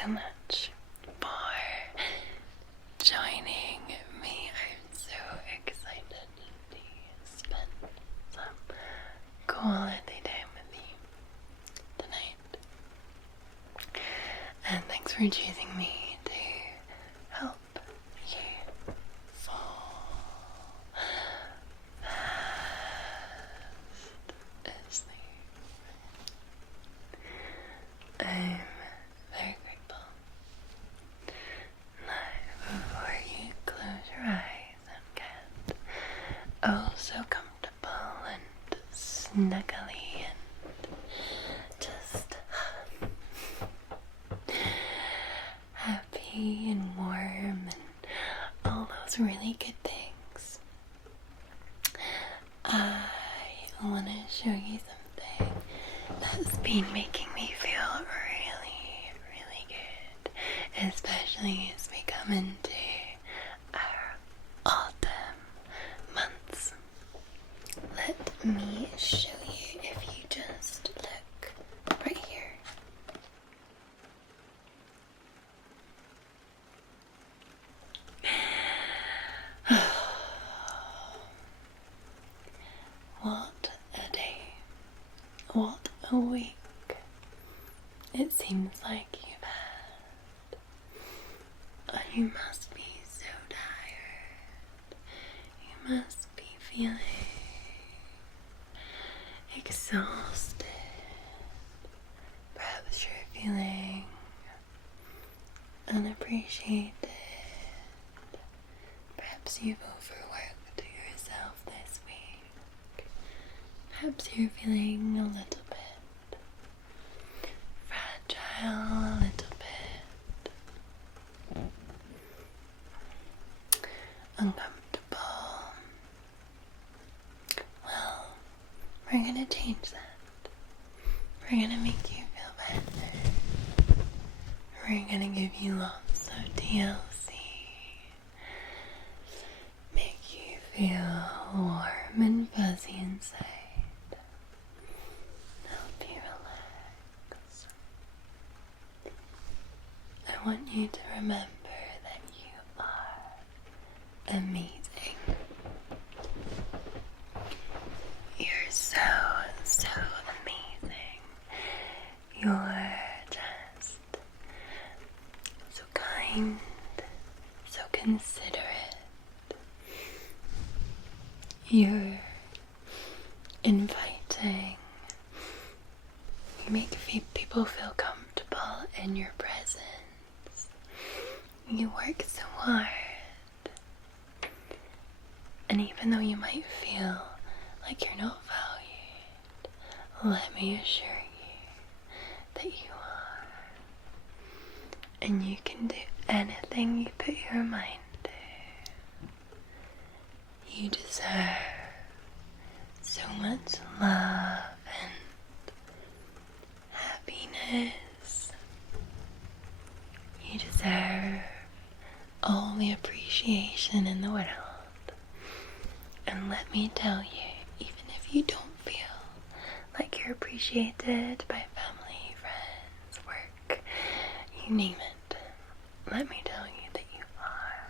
so much for joining me. I'm so excited to spend some quality time with you tonight. And thanks for choosing me to help you fall fast asleep. I'm very grateful. Now, before you close your eyes and get oh so comfortable and snuggly and just happy and warm and all those really good things, I want to show you something that's been making me feel really, really good, especially as we come into our autumn months. Let me show you if you just look right here. What a day. What a week it seems like you've had. And you must be so tired. You must be feeling exhausted. Perhaps you're feeling unappreciated. Perhaps you've overworked yourself this week. Perhaps you're feeling a little bit fragile, a little bit uncomfortable. Well, we're gonna change that. We're gonna make you feel better. We're gonna give you lots of TLC. Make you feel warm and fuzzy inside. Help you relax. I want you to remember that you are amazing. You're so, so amazing. You're just so kind, so considerate. You're inviting. You make people feel comfortable in your presence. You work so hard. And even though you might feel like you're not valued, let me assure you that you are. And you can do anything you put your mind to. You deserve so much love and happiness. You deserve all the appreciation in the world. And let me tell you, even if you don't feel like you're appreciated by family, friends, work, you name it, let me tell you that you are.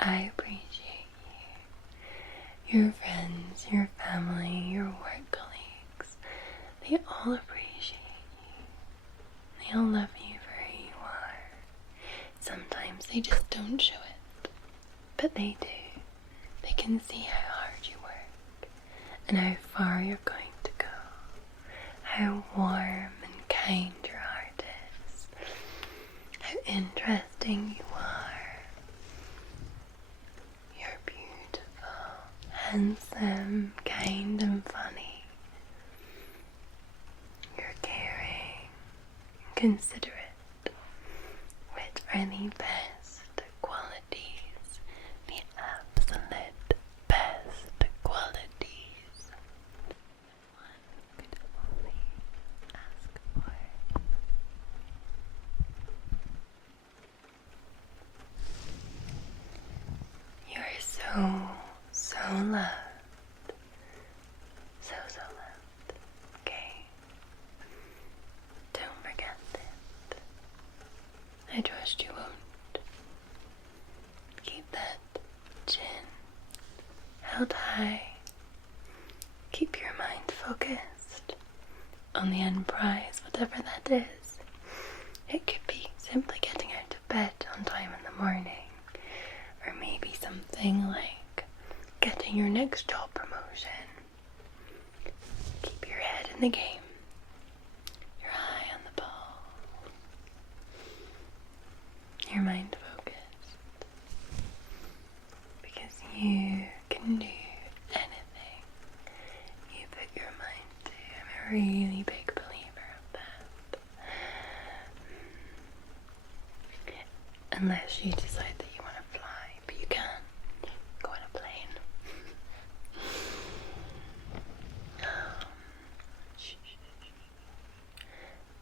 I appreciate you. Your friends, your family, your work colleagues, they all appreciate you. They all love you for who you are. Sometimes they just don't show it, but they do. They can see how hard you work and how far you're going to go, how warm and kind your heart is, how interesting you are. You're beautiful, handsome, kind and funny. You're caring and considerate, which are the best qualities, the absolute best qualities one could only ask for. You're so loved. So loved. Okay? Don't forget it. I trust you won't. Keep that chin held high. Keep your mind focused on the end prize, whatever that is. It could be simply getting out of bed on time in the morning, or maybe something like getting your next job promotion. Keep your head in the game, your eye on the ball, your mind focused, because you can do anything you put your mind to. I'm a really big believer of that. Unless you decide that you want to fly, but you can go on a plane.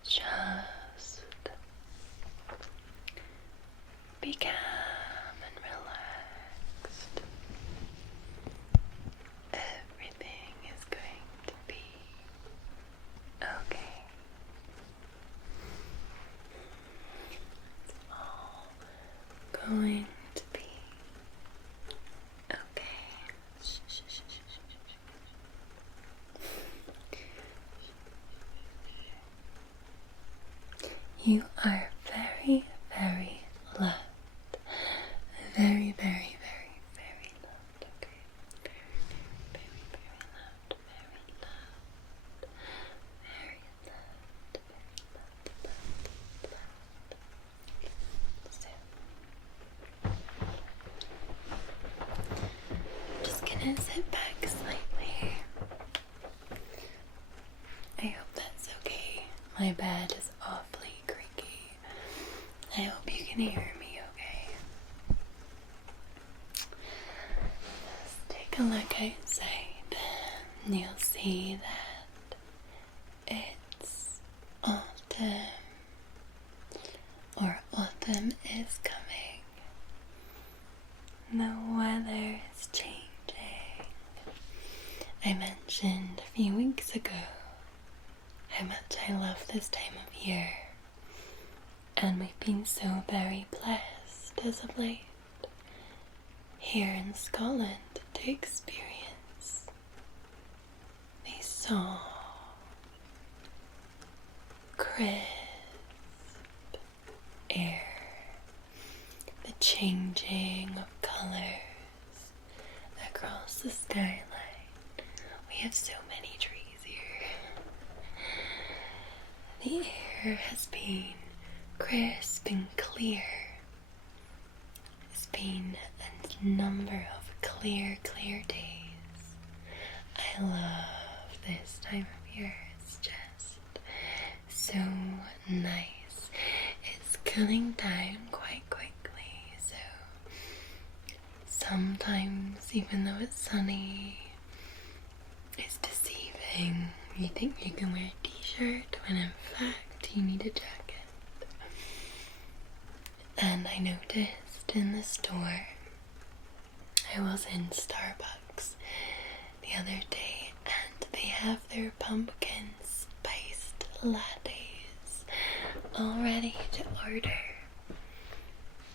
Just be calm and relaxed. Everything is going to be okay. It's all going to be okay. You are very, very loved. Very, very, very, very loved. Okay. Very, very, very loved. Very loved. Very loved. Very loved. So, I'm just gonna sit back slightly. I hope that's okay. My bed is awfully creaky. I hope you can hear me okay. Just take a look outside and you'll see that it's autumn, or autumn is coming. The weather is changing. I mentioned a few weeks ago how much I love this time of year, and we've been so very blessed as of late here in Scotland to experience the soft, crisp air, the changing of colours across the skyline. We have so many trees here. The air has been crisp and clear. It's been a number of clear days. I love this time of year. It's just so nice. It's cooling down quite quickly, so sometimes even though it's sunny, it's deceiving. You think you can wear a t-shirt when in fact you need a jacket. And I noticed in the store, I was in Starbucks the other day, and they have their pumpkin spiced lattes all ready to order,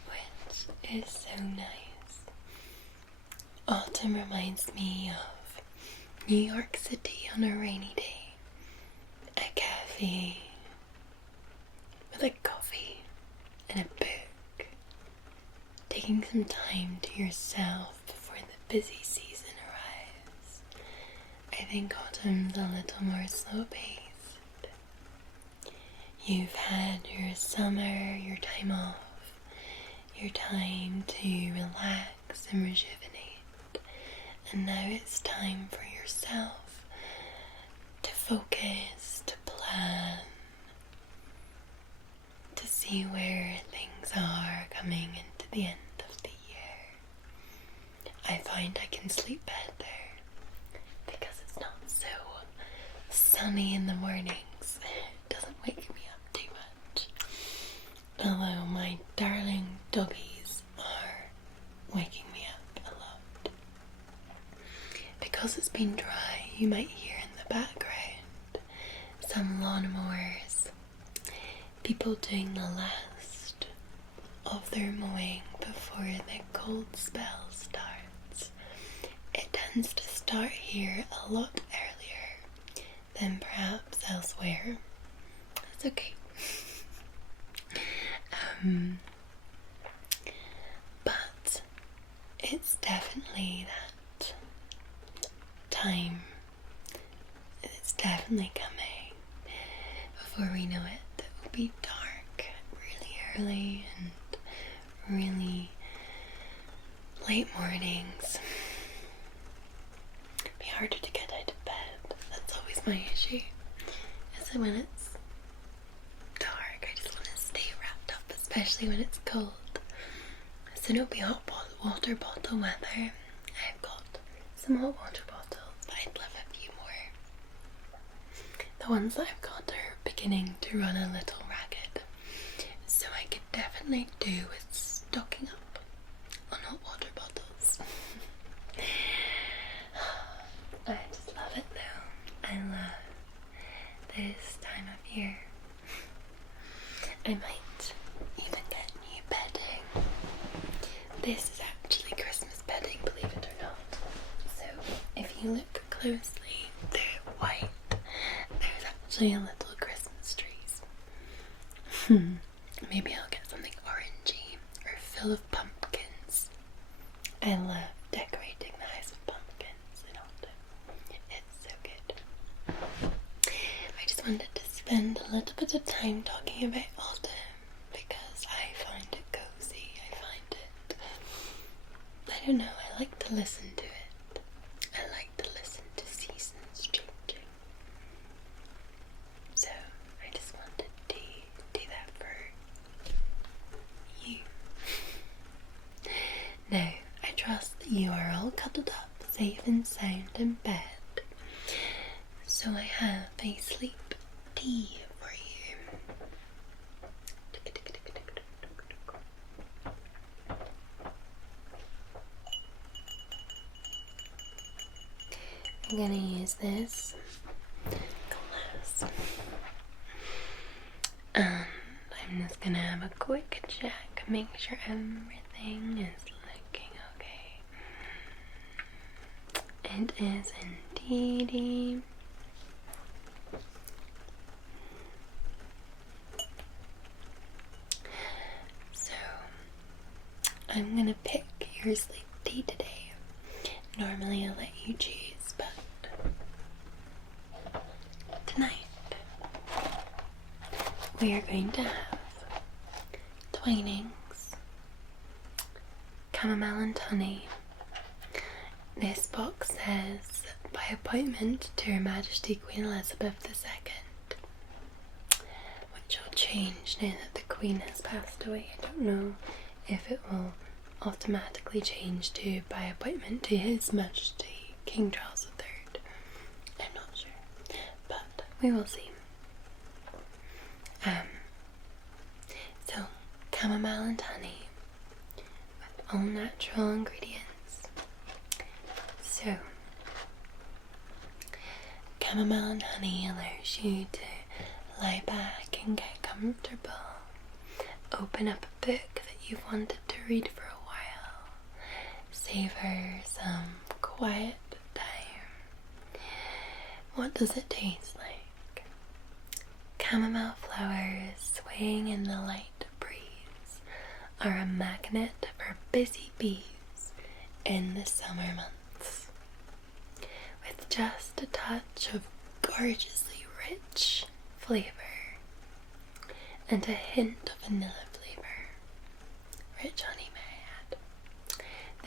which is so nice. Autumn reminds me of New York City on a rainy day. A cafe with a coffee and a book. Taking some time to yourself before the busy season arrives. I think autumn's a little more slow-paced. You've had your summer, your time off, your time to relax and rejuvenate, and now it's time for yourself to focus, to plan, to see where things are coming into the end of the year. I find I can sleep better because it's not so sunny in the mornings. It doesn't wake me up too much. Although my darling doggies are waking me up a lot. Because it's been dry, you might hear in the background some lawnmowers, people doing the last of their mowing before the cold spell starts. It tends to start here a lot earlier than perhaps elsewhere. That's okay. But it's definitely that time. It's definitely coming. Before we know it, it will be dark really early and really late mornings. It'll be harder to get out of bed. That's always my issue. Is that when it's dark, I just want to stay wrapped up, especially when it's cold. So it'll be hot water bottle weather. I've got some hot water bottles, but I'd love a few more. The ones that I've got are beginning to run a little ragged, so I could definitely do with stocking up on hot water bottles. I just love it though. I love this time of year. I might even get new bedding. This is actually Christmas bedding, believe it or not. So if you look closely, they're white. There's actually a little Christmas trees. Maybe I'll get something orangey or full of pumpkins. I love decorating the house with pumpkins in autumn. It's so good. I just wanted to spend a little bit of time talking about autumn because I find it cozy. I find it, I don't know, I like to listen to it. I like to listen to seasons changing. So I just wanted to do that for you. Now, I trust that you are all cuddled up, safe and sound in bed. So I have a sleep tea for you. I'm gonna use this glass, and I'm just gonna have a quick check, make sure everything is looking okay. It is indeedy. So I'm gonna pick your sleep tea today. Normally I'll let you choose, but tonight we are going to have Twinings, chamomile and honey. This box says, by appointment to Her Majesty Queen Elizabeth II, which will change now that the Queen has passed away. I don't know if it will automatically change to by appointment to His Majesty King Charles III. I'm not sure, but we will see. So chamomile and honey with all natural ingredients. So chamomile and honey allows you to lie back and get comfortable. Open up a book that you've wanted to read for a while. Savor some quiet time. What does it taste like? Chamomile flowers swaying in the light breeze are a magnet for busy bees in the summer months. With just a touch of gorgeously rich flavor and a hint of vanilla flavor. Rich honey, may I add.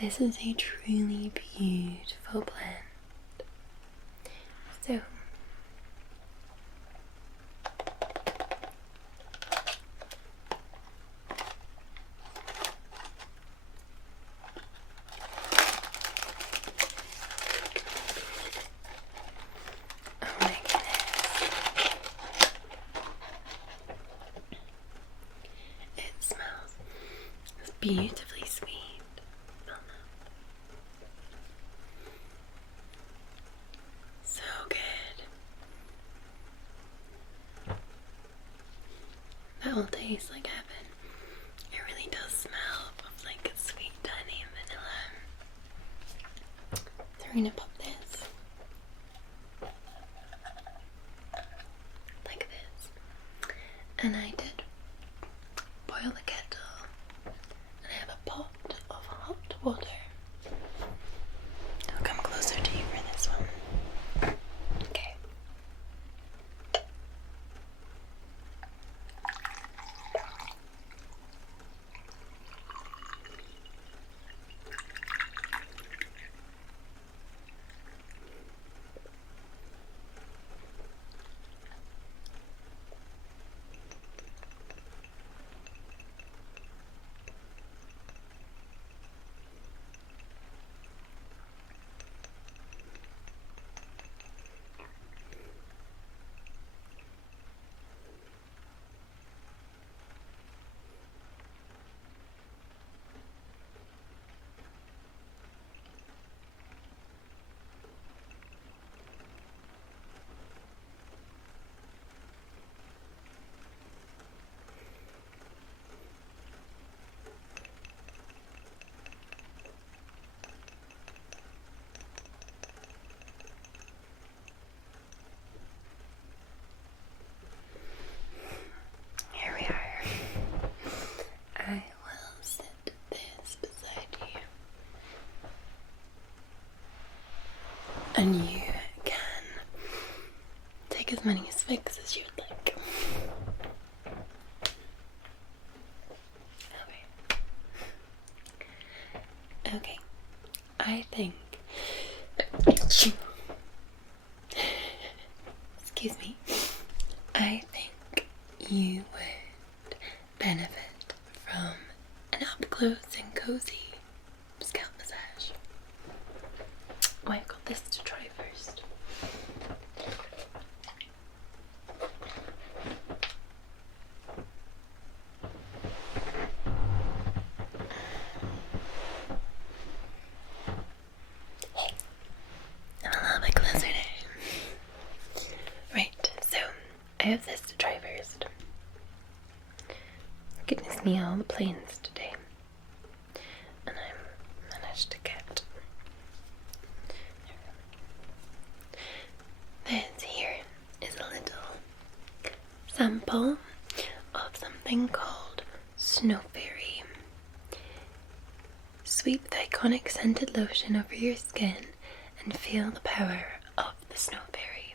This is a truly beautiful blend. So, oh my goodness. It smells beautifully sweet. So good. That will taste like heaven. It really does we're gonna pop this like this. And I did boil the kettle, and I have a pot of hot water. I'll come closer to you for this one. Okay. I will set this beside you, and you can take as many swigs as you would like. Okay, I think, excuse me, I think you would benefit from an up-close and cozy scalp massage. Oh, I've got this to try first. I'm a little bit closer now. Right, so I have this to try first. Goodness me, all the planes today. And I managed to get this here is a little sample of something called Snow Fairy. Sweep the iconic scented lotion over your skin and feel the power of the Snow Fairy.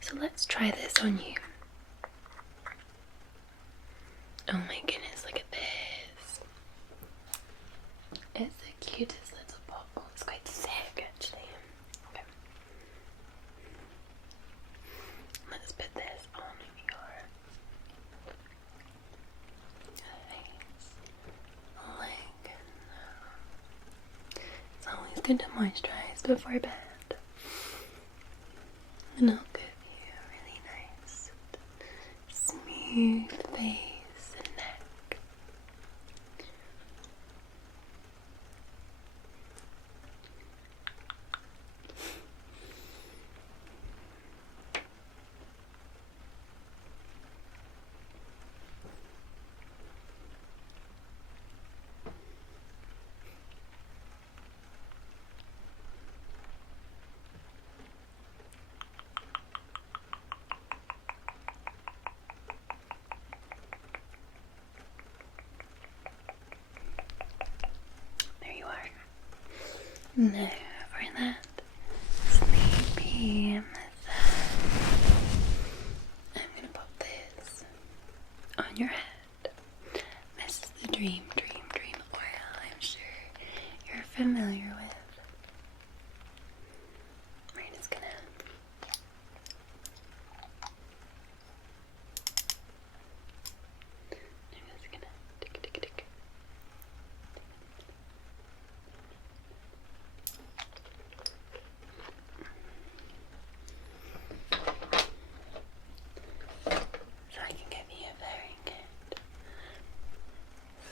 So let's try this on you. Oh my goodness, look at this. It's the cutest little bottle. It's quite sick actually. Okay. Let's put this on your face. Like that. It's always good to moisturize before bed. And I'll give you a really nice, smooth face and neck. Now for that sleepy massage, I'm gonna pop this on your head. This is the Dream oil I'm sure you're familiar with. We're just gonna tick. So I can give you a very good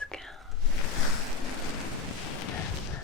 scalp massage.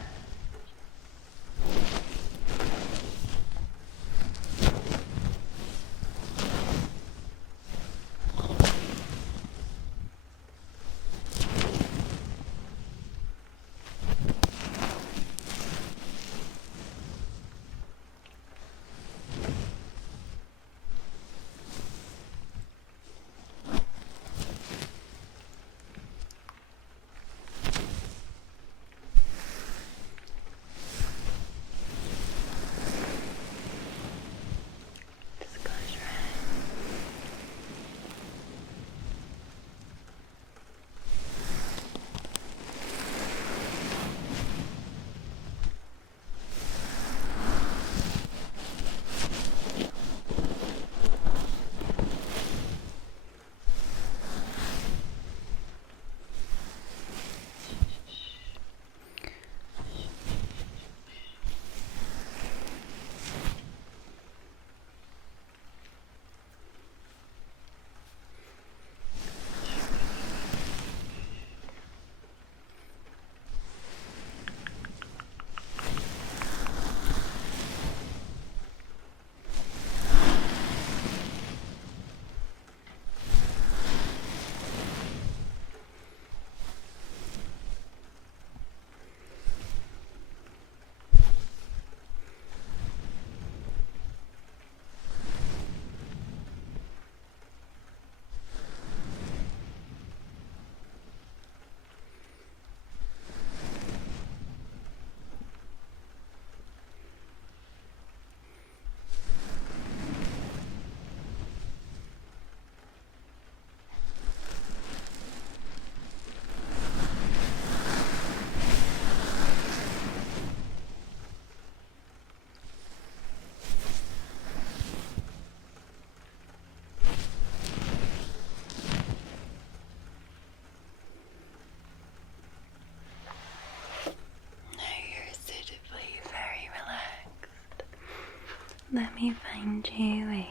let me find you a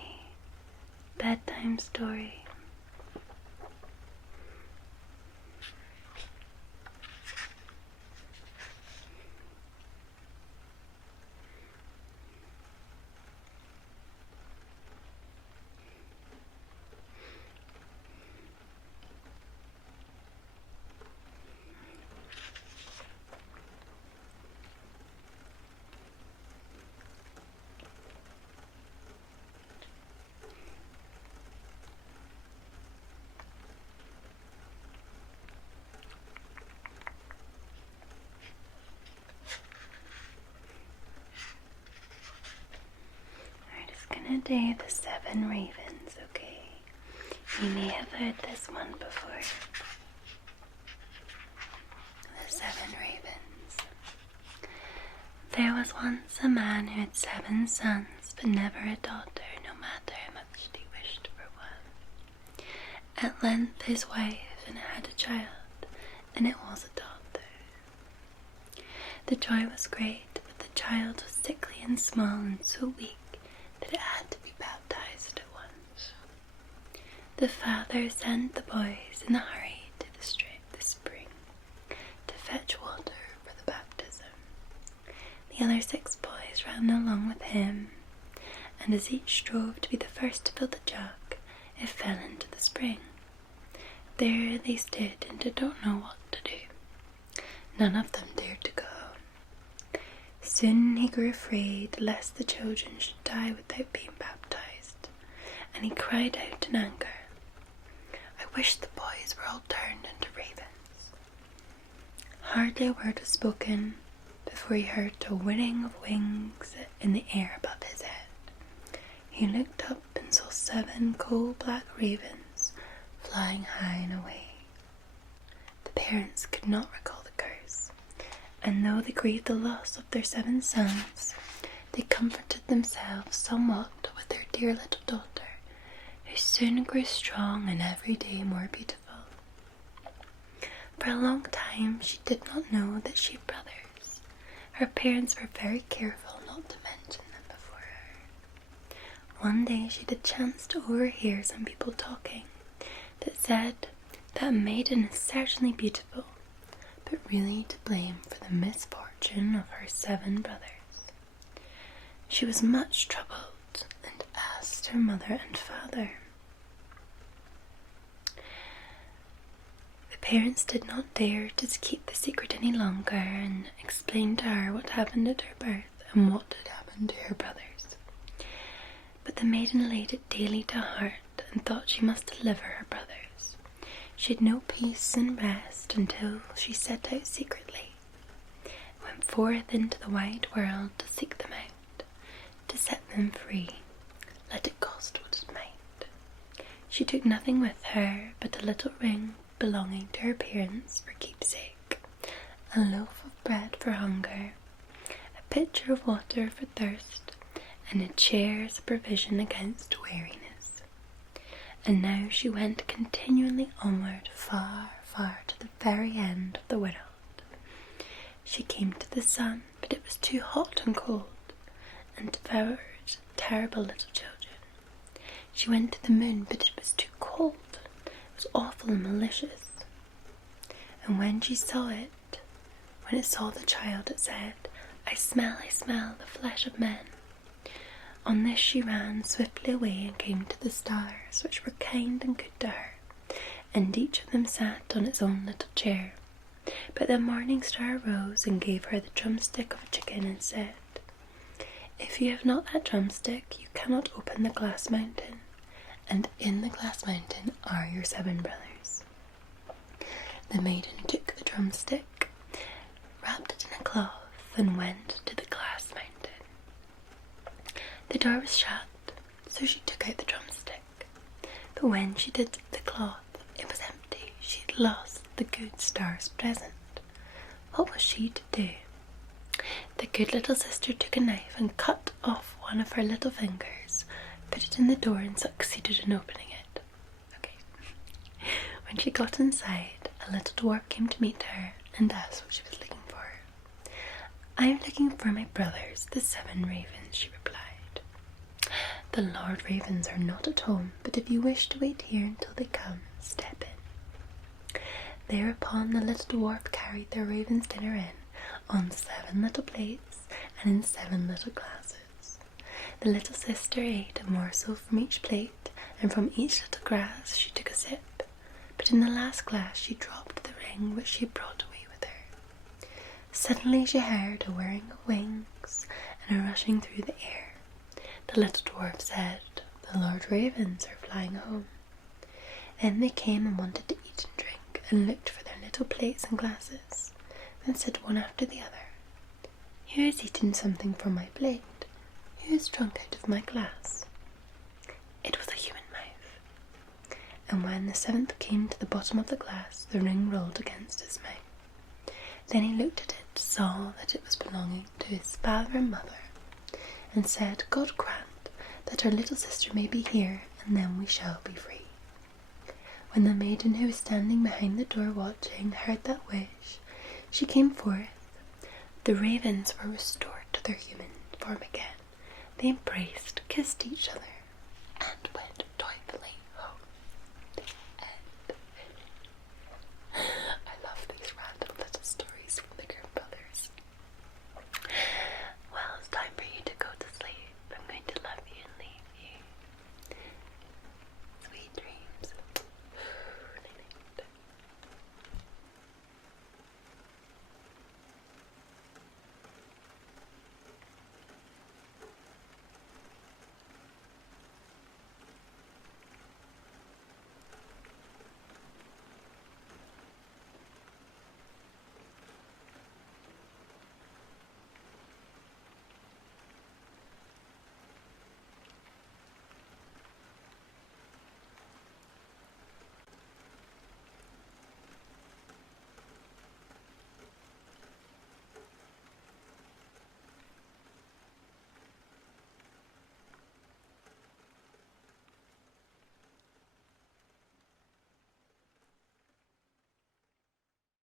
bedtime story. Gonna do the 7 ravens, okay? You may have heard this one before. The 7 ravens. There was once a man who had 7 sons, but never a daughter, no matter how much he wished for one. At length his wife had a child, and it was a daughter. The joy was great, but the child was sickly and small and so weak that it had to be baptized at once. The father sent the boys in a hurry to the spring to fetch water for the baptism. The other 6 boys ran along with him, and as each strove to be the first to fill the jug, it fell into the spring. There they stood and did not know what to do. None of them dared to go. Soon he grew afraid lest the children should die without being baptized, and he cried out in anger, "I wish the boys were all turned into ravens." Hardly a word was spoken before he heard a whirring of wings in the air above his head. He looked up and saw 7 coal-black ravens flying high and away. The parents could not recall the curse, and though they grieved the loss of their 7 sons, they comforted themselves somewhat with their dear little daughter, who soon grew strong and every day more beautiful. For a long time she did not know that she had brothers. Her parents were very careful not to mention them before her. One day she had a chance to overhear some people talking that said that a maiden is certainly beautiful, but really to blame for the misfortune of her 7 brothers. She was much troubled and asked her mother and father. The parents did not dare to keep the secret any longer and explained to her what happened at her birth and what had happened to her brothers. But the maiden laid it daily to heart and thought she must deliver her brothers. She had no peace and rest until she set out secretly, went forth into the wide world to seek them out, to set them free, let it cost what it might. She took nothing with her but a little ring belonging to her parents for keepsake, a loaf of bread for hunger, a pitcher of water for thirst, and a chair as a provision against weariness. And now she went continually onward, far, far to the very end of the world. She came to the sun, but it was too hot and cold, and devoured terrible little children. She went to the moon, but it was too cold. It was awful and malicious. And when she saw it, when it saw the child, it said, I smell the flesh of men." On this she ran swiftly away and came to the stars, which were kind and good to her, and each of them sat on its own little chair. But the morning star arose and gave her the drumstick of a chicken and said, "If you have not that drumstick, you cannot open the glass mountain, and in the glass mountain are your 7 brothers." The maiden took the drumstick, wrapped it in a cloth, and went to the glass mountain. The door was shut, so she took out the drumstick. But when she did the cloth, it was empty. She had lost the good star's present. What was she to do? The good little sister took a knife and cut off one of her little fingers, put it in the door, and succeeded in opening it. When she got inside, a little dwarf came to meet her and asked what she was looking for. "I am looking for my brothers, the 7 ravens," she replied. The Lord Ravens are not at home, but if you wish to wait here until they come, step in. Thereupon the little dwarf carried their raven's dinner in on 7 little plates and in 7 little glasses. The little sister ate a morsel from each plate, and from each little glass she took a sip, but in the last glass she dropped the ring which she brought away with her. Suddenly she heard a whirring of wings and a rushing through the air. The little dwarf said, "The Lord Ravens are flying home." Then they came and wanted to eat and drink, and looked for their little plates and glasses, then said one after the other, "Who has eaten something from my plate? Who has drunk out of my glass?" It was a human mouth, and when the 7th came to the bottom of the glass, the ring rolled against his mouth. Then he looked at it, saw that it was belonging to his father and mother, and said, "God grant that our little sister may be here, and then we shall be free." When the maiden who was standing behind the door watching heard that wish, she came forth. The ravens were restored to their human form again. They embraced, kissed each other, and